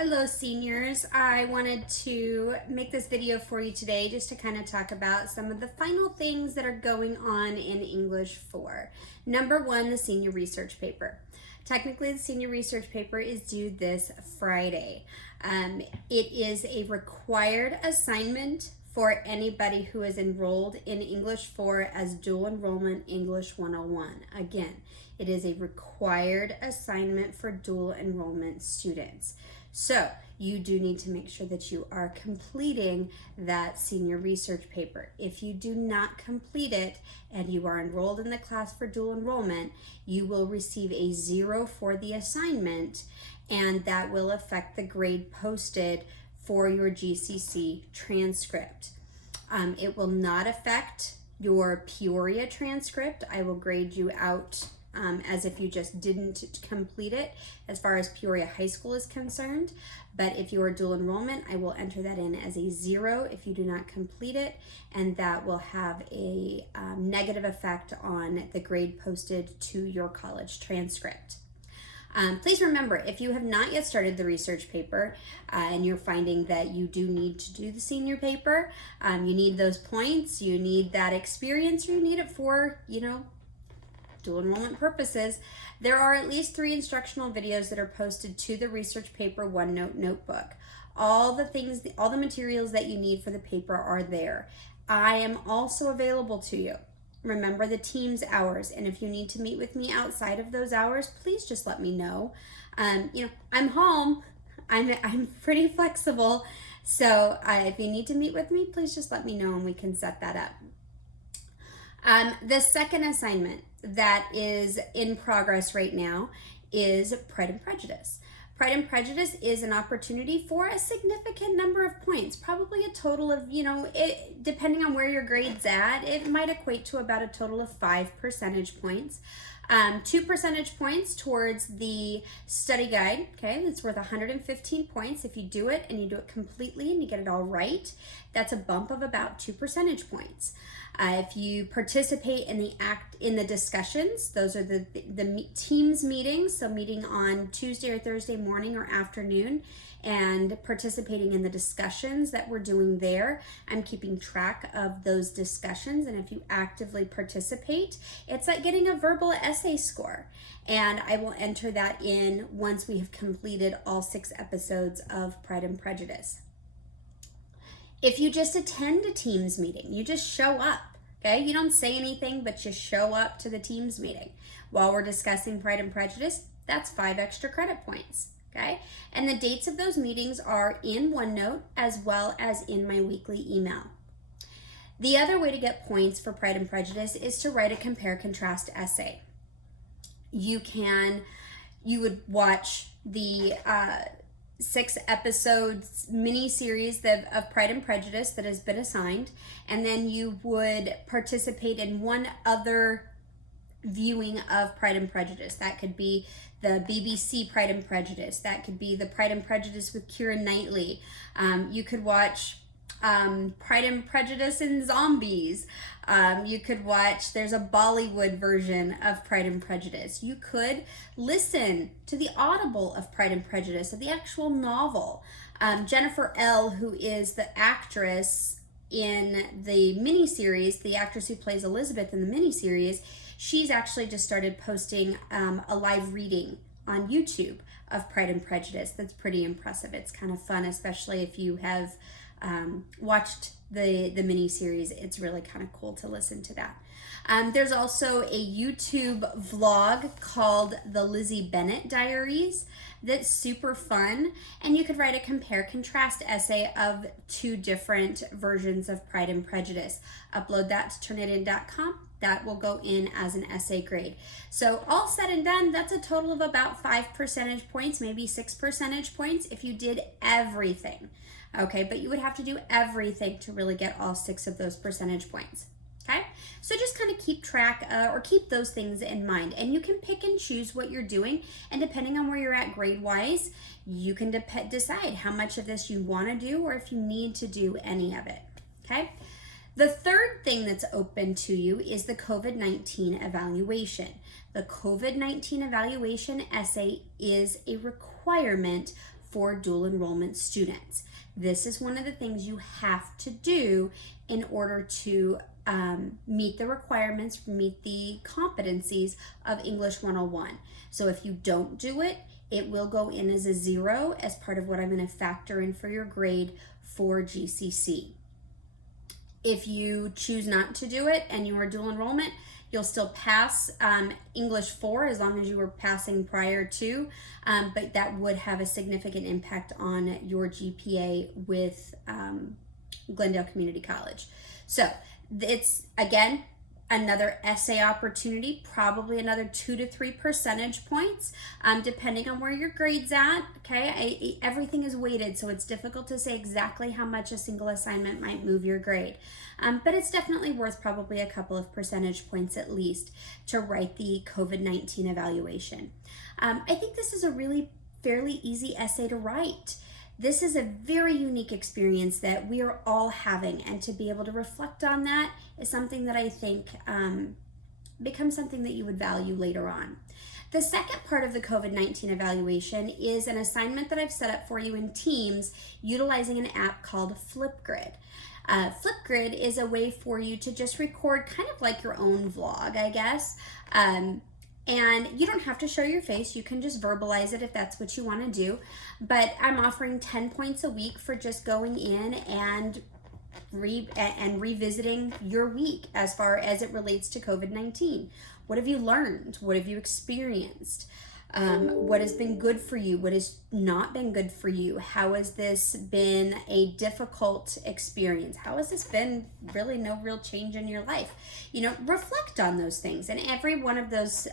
Hello seniors, I wanted to make this video for you today just to kind of talk about some of the final things that are going on in English 4. Number 1, the senior research paper. Technically the senior research paper is due this Friday. It is a required assignment for anybody who is enrolled in English 4 as dual enrollment English 101. Again, it is a required assignment for dual enrollment students. So you do need to make sure that you are completing that senior research paper. If you do not complete it and you are enrolled in the class for dual enrollment, you will receive a 0 for the assignment, and that will affect the grade posted for your GCC transcript. It will not affect your Peoria transcript. I will grade you out as if you just didn't complete it as far as Peoria High School is concerned. But if you are dual enrollment, I will enter that in as a 0 if you do not complete it, and that will have a negative effect on the grade posted to your college transcript. Please remember, if you have not yet started the research paper and you're finding that you do need to do the senior paper, you need those points, you need that experience, or you need it for, dual enrollment purposes, there are at least 3 instructional videos that are posted to the research paper OneNote notebook. All the materials that you need for the paper are there. I am also available to you. Remember the Teams hours, and if you need to meet with me outside of those hours, please just let me know. I'm home. I'm pretty flexible, so if you need to meet with me, please just let me know and we can set that up. The second assignment that is in progress right now is Pride and Prejudice. Pride and Prejudice is an opportunity for a significant number of points, probably a total of, depending on where your grade's at, it might equate to about a total of 5 percentage points. 2 percentage points towards the study guide, okay, that's worth 115 points. If you do it and you do it completely and you get it all right, that's a bump of about 2 percentage points. If you participate in the discussions, those are the Teams meetings, so meeting on Tuesday or Thursday morning or afternoon, and participating in the discussions that we're doing there. I'm keeping track of those discussions, and if you actively participate, it's like getting a verbal essay score, and I will enter that in once we have completed all 6 episodes of Pride and Prejudice. If you just attend a Teams meeting, you just show up, okay? You don't say anything, but you show up to the Teams meeting while we're discussing Pride and Prejudice, that's 5 extra credit points. Okay, and the dates of those meetings are in OneNote as well as in my weekly email. The other way to get points for Pride and Prejudice is to write a compare-contrast essay. You would watch the 6 episodes mini-series of Pride and Prejudice that has been assigned, and then you would participate in one other viewing of Pride and Prejudice. That could be the BBC Pride and Prejudice. That could be the Pride and Prejudice with Keira Knightley. You could watch Pride and Prejudice and Zombies. You could watch, there's a Bollywood version of Pride and Prejudice. You could listen to the Audible of Pride and Prejudice, of the actual novel. Jennifer L., who is the actress in the miniseries, the actress who plays Elizabeth in the miniseries, she's actually just started posting a live reading on YouTube of Pride and Prejudice. That's pretty impressive. It's kind of fun, especially if you have watched the miniseries. It's really kind of cool to listen to that. There's also a YouTube vlog called the Lizzie Bennet Diaries that's super fun, and you could write a compare-contrast essay of 2 different versions of Pride and Prejudice. Upload that to turnitin.com. That will go in as an essay grade. So all said and done, that's a total of about 5 percentage points, maybe 6 percentage points if you did everything. Okay, but you would have to do everything to really get all 6 of those percentage points. Okay, so just kind of keep track or keep those things in mind, and you can pick and choose what you're doing, and depending on where you're at grade-wise, you can decide how much of this you want to do or if you need to do any of it. Okay. The third thing that's open to you is the COVID-19 evaluation. The COVID-19 evaluation essay is a requirement for dual enrollment students. This is one of the things you have to do in order to meet the requirements, meet the competencies of English 101. So if you don't do it, it will go in as a 0 as part of what I'm going to factor in for your grade for GCC. If you choose not to do it and you are dual enrollment, you'll still pass English 4 as long as you were passing prior to, but that would have a significant impact on your GPA with Glendale Community College. So it's, again, another essay opportunity, probably another 2 to 3 percentage points, depending on where your grade's at. Okay, everything is weighted, so it's difficult to say exactly how much a single assignment might move your grade. But it's definitely worth probably a couple of percentage points at least to write the COVID-19 evaluation. I think this is a really fairly easy essay to write. This is a very unique experience that we are all having, and to be able to reflect on that is something that I think becomes something that you would value later on. The second part of the COVID-19 evaluation is an assignment that I've set up for you in Teams utilizing an app called Flipgrid. Flipgrid is a way for you to just record kind of like your own vlog, I guess. And you don't have to show your face. You can just verbalize it if that's what you want to do. But I'm offering 10 points a week for just going in and revisiting your week as far as it relates to COVID-19. What have you learned? What have you experienced? What has been good for you? What has not been good for you? How has this been a difficult experience? How has this been really no real change in your life? You know, reflect on those things. And every one of those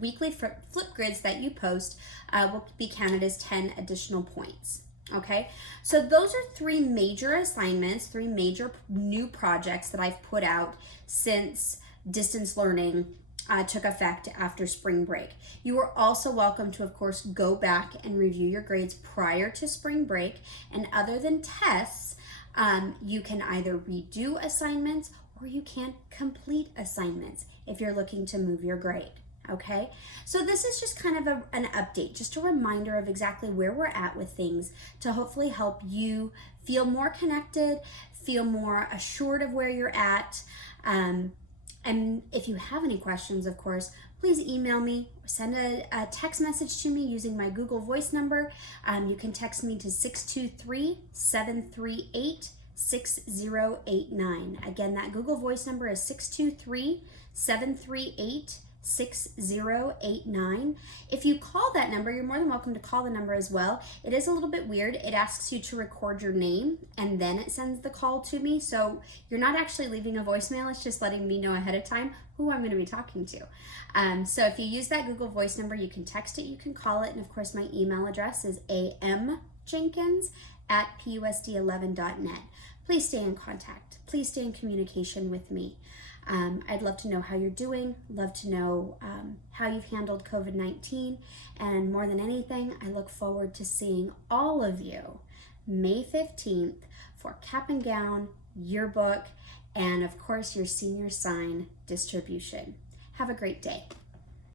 weekly Flipgrids that you post will be counted as 10 additional points. Okay, so those are 3 major assignments, 3 major new projects that I've put out since distance learning took effect after spring break. You are also welcome to, of course, go back and review your grades prior to spring break. And other than tests, you can either redo assignments or you can complete assignments if you're looking to move your grade. Okay, so this is just kind of an update, just a reminder of exactly where we're at with things to hopefully help you feel more connected, feel more assured of where you're at. And if you have any questions, of course, please email me, send a text message to me using my Google Voice number. You can text me to 623-738-6089. Again, that Google Voice number is 623-738-6089. 6089. If you call that number, you're more than welcome to call the number as well. It is a little bit weird. It asks you to record your name and then it sends the call to me. So you're not actually leaving a voicemail. It's just letting me know ahead of time who I'm going to be talking to. So if you use that Google Voice number, you can text it, you can call it. And of course, my email address is amjenkins@pusd11.net. Please stay in contact. Please stay in communication with me. I'd love to know how you're doing, love to know how you've handled COVID-19, and more than anything, I look forward to seeing all of you May 15th for Cap and Gown, yearbook, and of course your senior sign distribution. Have a great day.